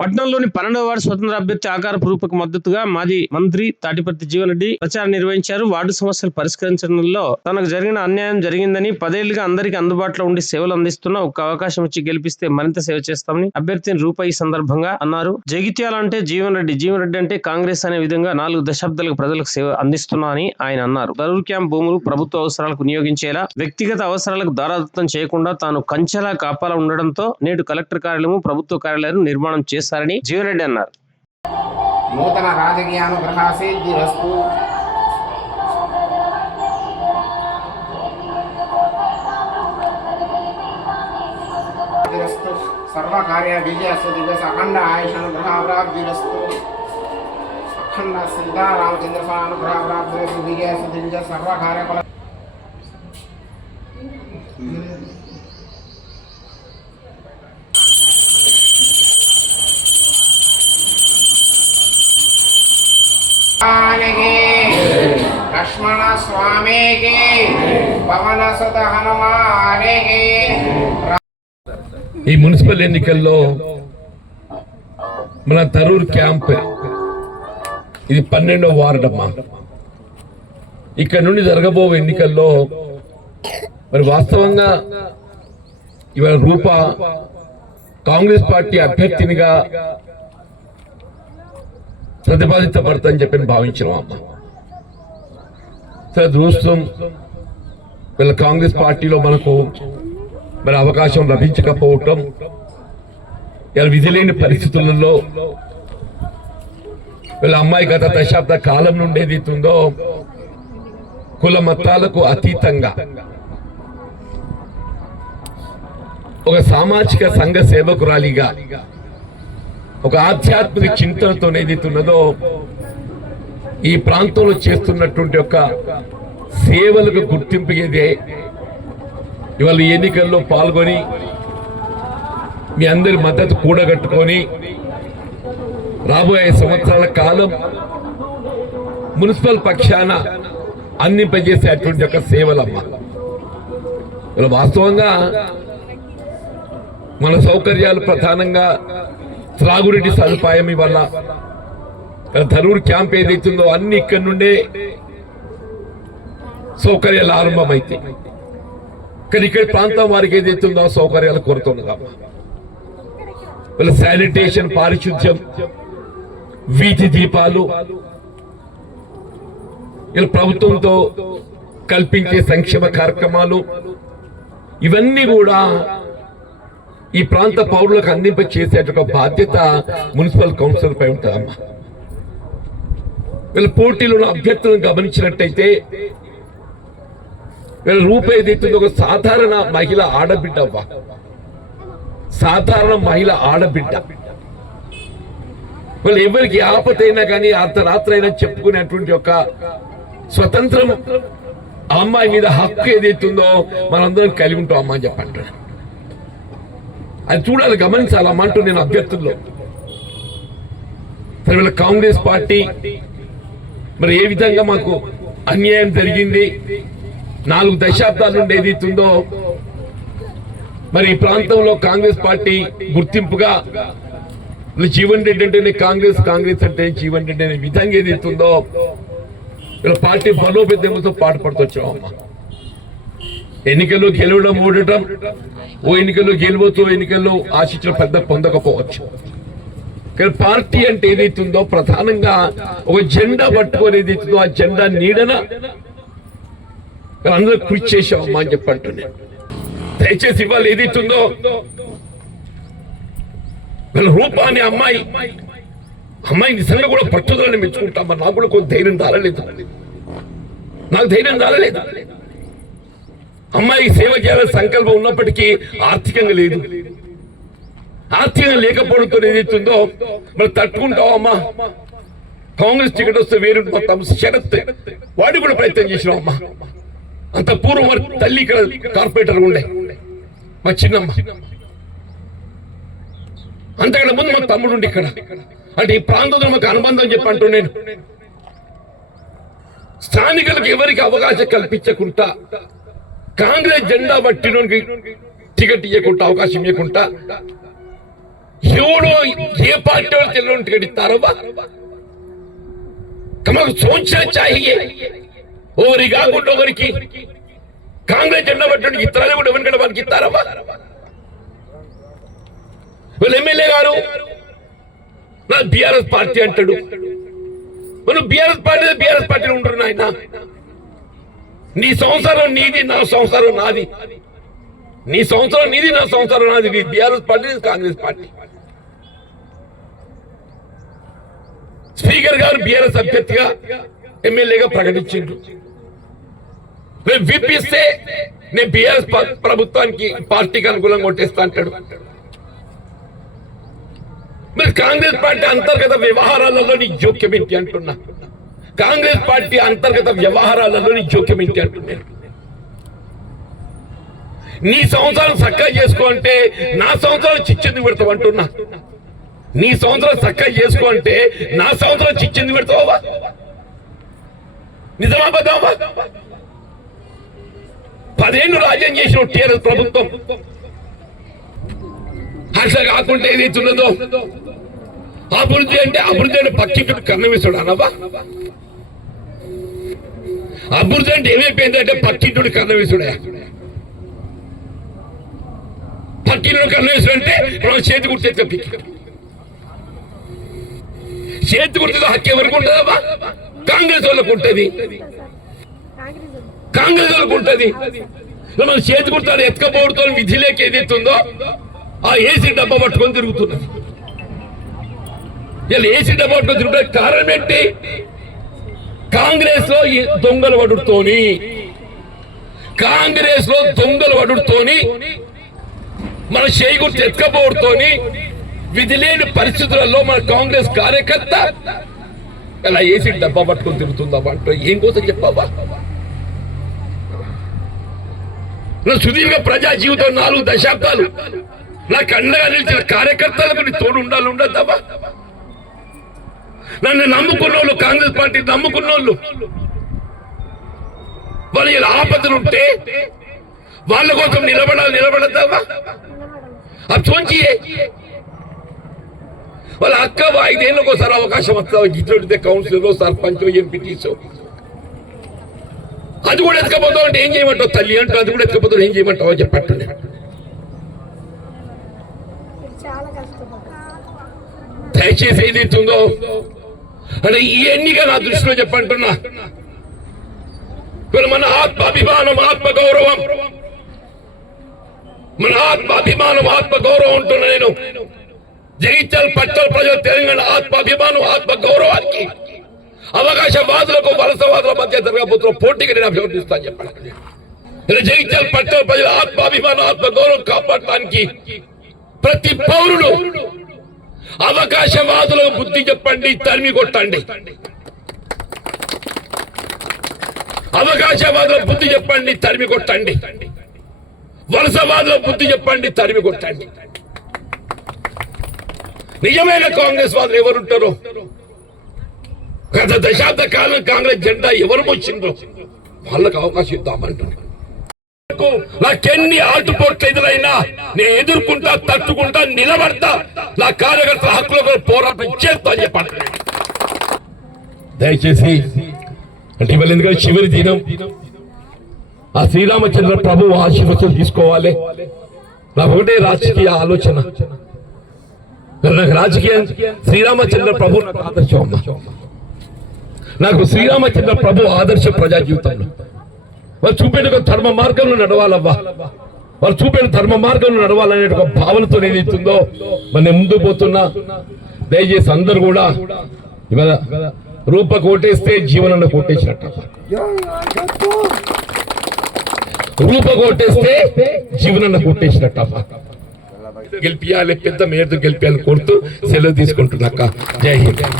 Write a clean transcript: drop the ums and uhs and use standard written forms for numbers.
పట్నంలోని 12వ ward స్వతంత్ర అభ్యర్థి ఆకారపు రూపకు మద్దతుగా మాజీ మంత్రి తాటిపర్తి జీవన్ రెడ్డి ప్రచారం నిర్వహించారు. వార్డు సమస్యలు పరిష్కరించడంలో తనకు జరిగిన అన్యాయం జరిగిందని, 10 ఏళ్లుగా అందరికీ అందుబాటులో ఉండి సేవలు అందిస్తున్న ఒక్క అవకాశం ఇచ్చి గెలిపిస్తే మరింత సేవ చేస్తామని అభ్యర్థిని రూప ఈ సందర్భంగా అన్నారు. జగిత్యాల అంటే జీవన్ రెడ్డి అంటే కాంగ్రెస్ అనే విధంగా 4 దశాబ్దాలకు ప్రజలకు సేవ అందిస్తున్నా అని ఆయన అన్నారు. దరూర్ క్యాంప్ భూములు ప్రభుత్వ అవసరాలకు వినియోగించేలా, వ్యక్తిగత అవసరాలకు దారాదత్తం చేయకుండా తాను కంచెలా కాపాలా ఉండడంతో నేడు కలెక్టర్ కార్యాలయం, ప్రభుత్వ కార్యాలయం నిర్మాణం చేస్తారని జీవన్ రెడ్డి అన్నారు. నూతన రాజకీయానుగ్రహాసిద్ధిరస్తు. సర్వకార్య విజయస్తు. దివస అఖండ ఆయుషానుగ్రహాభివృద్ధిరస్తు. అఖండ సీతారామచంద్ర స్వానుగ్రహాభివృద్ధిరస్తు. విజయస్తు. దివస సర్వకార్య ఫల లక్ష్మణ స్వామికి, పవన సుత హనుమానికి. ఈ మున్సిపల్ ఎన్నికల్లో మన తరూర్ క్యాంప్ ఇది 12వ వార్డు అమ్మా. ఇక్కడ నుండి జరగబో ఎన్నికల్లో మరి వాస్తవంగా ఇవాళ రూప కాంగ్రెస్ పార్టీ అభ్యర్థినిగా ప్రతిపాదించబడతాని చెప్పి భావించాం అమ్మ. దురదృష్టం వీళ్ళ కాంగ్రెస్ పార్టీలో మనకు మరి అవకాశం లభించకపోవటం, ఇలా విధిలేని పరిస్థితులలో వీళ్ళ అమ్మాయి గత దశాబ్ద కాలం నుండి ఏదైతుందో కుల మతాలకు అతీతంగా ఒక సామాజిక సంఘ సేవకురాలిగా, ఒక ఆధ్యాత్మిక చింతనతో ఏదైతున్నదో ఈ ప్రాంతంలో చేస్తున్నటువంటి ఒక సేవలకు గుర్తింపు ఏదే ఇవాళ ఎన్నికల్లో పాల్గొని మీ అందరి మద్దతు కూడగట్టుకొని రాబోయే సంవత్సరాల కాలం మున్సిపల్ పక్షాన అందింపజేసేటువంటి ఒక సేవలమ్మ. ఇలా వాస్తవంగా మన సౌకర్యాలు ప్రధానంగా త్రాగునీటి సదుపాయం వల్ల ధరూర్ క్యాంప్ ఏదైతుందో అన్ని ఇక్కడి నుండే సౌకర్యాలు ఆరంభమైతే, కానీ ఇక్కడ ప్రాంతం వారికి ఏదైతుందో సౌకర్యాలు కొరతున్నదమ్మా. వీళ్ళ శానిటేషన్, పారిశుద్ధ్యం, వీధి దీపాలు, ఇలా ప్రభుత్వంతో కల్పించే సంక్షేమ కార్యక్రమాలు ఇవన్నీ కూడా ఈ ప్రాంత పౌరులకు అందింప చేసేట బాధ్యత మున్సిపల్ కౌన్సిల్ పై ఉంటుందమ్మా. వీళ్ళ పోటీలో అభ్యర్థులను గమనించినట్టయితే వీళ్ళ రూప ఏదైతుందో ఒక సాధారణ మహిళ ఆడబిడ్డ అవ్వ, సాధారణ మహిళ ఆడబిడ్డ. వాళ్ళు ఎవరికి ఆపదైనా కానీ అర్ధరాత్రి అయినా చెప్పుకునేటువంటి ఒక స్వతంత్రం ఆ అమ్మాయి మీద హక్కు ఏదైతుందో మనందరం కలిగి ఉంటాం అమ్మ అని చెప్పంటున్నాను. అది చూడాలి, గమనించాలి అమ్మ అంటూ నేను అభ్యర్థుల్లో. సరే వీళ్ళ కాంగ్రెస్ పార్టీ మరి ఏ విధంగా మాకు అన్యాయం జరిగింది, 4 దశాబ్దాల నుండి ఏదైతుందో మరి ఈ ప్రాంతంలో కాంగ్రెస్ పార్టీ గుర్తింపుగా జీవన్ రెడ్డి అంటేనే కాంగ్రెస్, కాంగ్రెస్ అంటే జీవన్ రెడ్డి అనే విధంగా ఏదైతుందో వీళ్ళ పార్టీ బలోపేతంతో పాటుపడుతొచ్చాం అమ్మ. ఎన్నికల్లో గెలవడం, ఓడటం, ఓ ఎన్నికల్లో గెలవచ్చు, ఎన్నికల్లో ఆశించిన పెద్ద పొందకపోవచ్చు. కానీ పార్టీ అంటే ఏదైతుందో ప్రధానంగా ఒక జెండా పట్టుకొని ఏదైతుందో ఆ జెండా నీడన అందరూ కృషి చేసామమ్మా అని చెప్పంటున్నాను. దయచేసి ఇవాళ ఏదైతుందో వీళ్ళ రూప అనే అమ్మాయి నిజంగా కూడా పట్టుదలని మెచ్చుకుంటాం. నాకు కూడా కొంత ధైర్యం రాలేదు, నాకు ధైర్యం రాలేదు. అమ్మాయి సేవ చేయాలని సంకల్పం ఉన్నప్పటికీ ఆర్థికంగా లేదు. ఆర్థికంగా లేకపోవడంతో ఏదైతుందో మరి తట్టుకుంటావమ్మా. కాంగ్రెస్ టికెట్ వస్తే వేరు మొత్తం షరత్ వాడి కూడా ప్రయత్నం చేసినాం అమ్మా. అంత పూర్వం మరి తల్లి ఇక్కడ కార్పొరేటర్ ఉండే మా చిన్నమ్మ, అంతకంటే ముందు మా తమ్ముడు ఉండి ఇక్కడ. అంటే ఈ ప్రాంతంలో మాకు అనుబంధం చెప్పంటూ నేను స్థానికులకు ఎవరికి అవకాశం కల్పించకుండా, కాంగ్రెస్ జెండా పట్టినోనికి టికెట్ ఇవ్వకుండా, అవకాశం ఇవ్వకుండా ఎవడో ఏ పార్టీ వాళ్ళు తెలియని టికెట్ ఇస్తారవ్వా మాకు సోచన చాహియే ఒకరి కాకుండా ఒకరికి కాంగ్రెస్ జెండా పట్టడానికి ఇస్తారని కూడా ఎవరికంటే వాళ్ళకి ఇస్తారవ్వా వీళ్ళు ఎమ్మెల్యే గారు నా బీఆర్ఎస్ పార్టీ అంటాడు మనం బీఆర్ఎస్ పార్టీలో ఉంటారు నాయన నీ సంసారం నీది నా సంసారం నాది నీ సంవత్సరం నీది నా సంవత్సరం నాది నీ BRS party Congress party speaker గారు బీఆర్ఎస్ అభ్యర్థిగా ఎమ్మెల్యేగా ప్రకటించిండు నేను విప్పిస్తే నేను బీఆర్ఎస్ ప్రభుత్వానికి పార్టీకి అనుకూలంగా కొట్టేస్తా అంటాడు మరి కాంగ్రెస్ పార్టీ అంతర్గత వ్యవహారాలలో నీ జోక్యం ఏంటి అంటున్నా కాంగ్రెస్ పార్టీ అంతర్గత వ్యవహారాలలో నీ జోక్యం ఏంటి అంటున్నాను నీ సంవత్సరం చక్కగా చేసుకో అంటే నా సంవత్సరం చిచ్చింది పెడతావు అంటున్నా నీ సంవత్సరం చక్కగా చేసుకో అంటే నా సంవత్సరం చిచ్చింది పెడతావా నిజమా బదావా 10 ఏళ్ళు రాజ్యం చేసిన టీఆర్ఎస్ ప్రభుత్వం అట్లా కాకుండా ఏదైతున్నదో అభివృద్ధి అంటే పక్కింటి కన్నం వేసాడు అనవా అభివృద్ధి అంటే ఏమైపోయిందంటే పక్కింటి కన్నం వేసాడే పక్కింటి కన్నం వేసాడంటే మనం చేతి గుర్తు చేతి గుర్తుతో హక్కు ఎవరికి ఉంటుందమ్మా కాంగ్రెస్ వాళ్ళకు ఉంటుంది కాంగ్రెస్ వాళ్ళకు ఉంటుంది మన చేతి గుర్తాడు ఎత్తుకపోవడంతో విధి లేక ఏదైతుందో ఆ ఏసీ డబ్బా పట్టుకొని తిరుగుతున్నది ఇలా ఏసీ డబ్బా పట్టుకొని తిరుగుతుంది కారణం ఏంటి కాంగ్రెస్ లో దొంగలు వడుతోని మన చేయి గుర్తు ఎత్తుకపోవడంతోని విధి లేని పరిస్థితులలో మన కాంగ్రెస్ కార్యకర్త ఇలా ఏసీ డబ్బా పట్టుకొని తిరుగుతుందా అంటూ ఏం కోసం చెప్పావా నా సుదీర్ఘ ప్రజా జీవితం 4 దశాబ్దాలు నాకు అండగా నిలిచిన కార్యకర్తలకు నీ తోడు ఉండద్దావా నన్ను నమ్ముకున్న వాళ్ళు కాంగ్రెస్ పార్టీ నమ్ముకున్న వాళ్ళు వాళ్ళు ఇలా ఆపదలుంటే వాళ్ళ కోసం నిలబడద్దావా అది సోంచి వాళ్ళ అక్క 5 ఏళ్ళకి ఒకసారి అవకాశం వస్తావు గిట్లుంటే కౌన్సిలర్ సర్పంచ్ ఎంపీటీసో అది కూడా ఎత్తుకపోతావు అంటే ఏం చేయమంటావు తల్లి అంటావు అది కూడా ఎత్తుకపోతావు ఏం చేయమంటావు చెప్పండి దయచేసి ఏదైతుందో అంటే ఈ ఎన్నిక నా దృష్టిలో చెప్పంటున్నా మన ఆత్మాభిమానం ఆత్మగౌరవం అంటున్నా నేను జగిత్యాల పట్టణ ప్రజలు తెలంగాణ ఆత్మాభిమానం ఆత్మగౌరవానికి అవకాశవాదులకు వలసవాదుల మధ్య జరగబోతున్న పోటీగా నేను అభివర్ణిస్తాను చెప్పండి జగిత్యాల పట్టణ ప్రజల ఆత్మాభిమానం ఆత్మగౌరవం కాపాడటానికి ప్రతి పౌరుడు అవకాశవాదులకు బుద్ధి చెప్పండి తరిమి కొట్టండి అవకాశవాదులకు బుద్ధి చెప్పండి తరిమి కొట్టండి వలసవాదులకు బుద్ధి చెప్పండి తరిమి కొట్టండి నిజమైన కాంగ్రెస్ వాదులు ఎవరుంటారో గత దశాబ్ద కాలం కాంగ్రెస్ జెండా ఎవరు వచ్చిందో వాళ్ళకు అవకాశం ఇద్దామంటున్నాను నాకెన్ని ఆటుపోట్లు ఎదురైనా నేను ఎదుర్కొంటా తట్టుకుంటా నిలబడతా నా కార్యకర్తల హక్కుల పోరాటం చేస్తా అని చెప్పండి దయచేసి అంటే ఇవాళ ఎందుకంటే చివరి దినం ఆ శ్రీరామచంద్ర ప్రభు ఆశీర్వచనం తీసుకోవాలి నాకు ఒకటే రాజకీయ ఆలోచన నాకు రాజకీయ శ్రీరామచంద్ర ప్రభు నాకు ఆదర్శం అమ్మ నాకు శ్రీరామచంద్ర ప్రభు ఆదర్శ ప్రజా జీవితంలో వాళ్ళు చూపేట ధర్మ మార్గంలో నడవాలవ్వా వాళ్ళు చూపేట ధర్మ మార్గంలో నడవాలనే ఒక భావనతో ఏదైతుందో మన ముందుకు పోతున్నా దయచేసి అందరు కూడా ఇవాళ రూప కోటేస్తే జీవనంలో కోటేసినట్టు రూప కోటేస్తే జీవనంలో కోటేసినట్టు గెలిపియాలి పెద్ద మేరతో గెలిపియాలని కోరుతూ సెలవు తీసుకుంటున్నాక జై హింద్.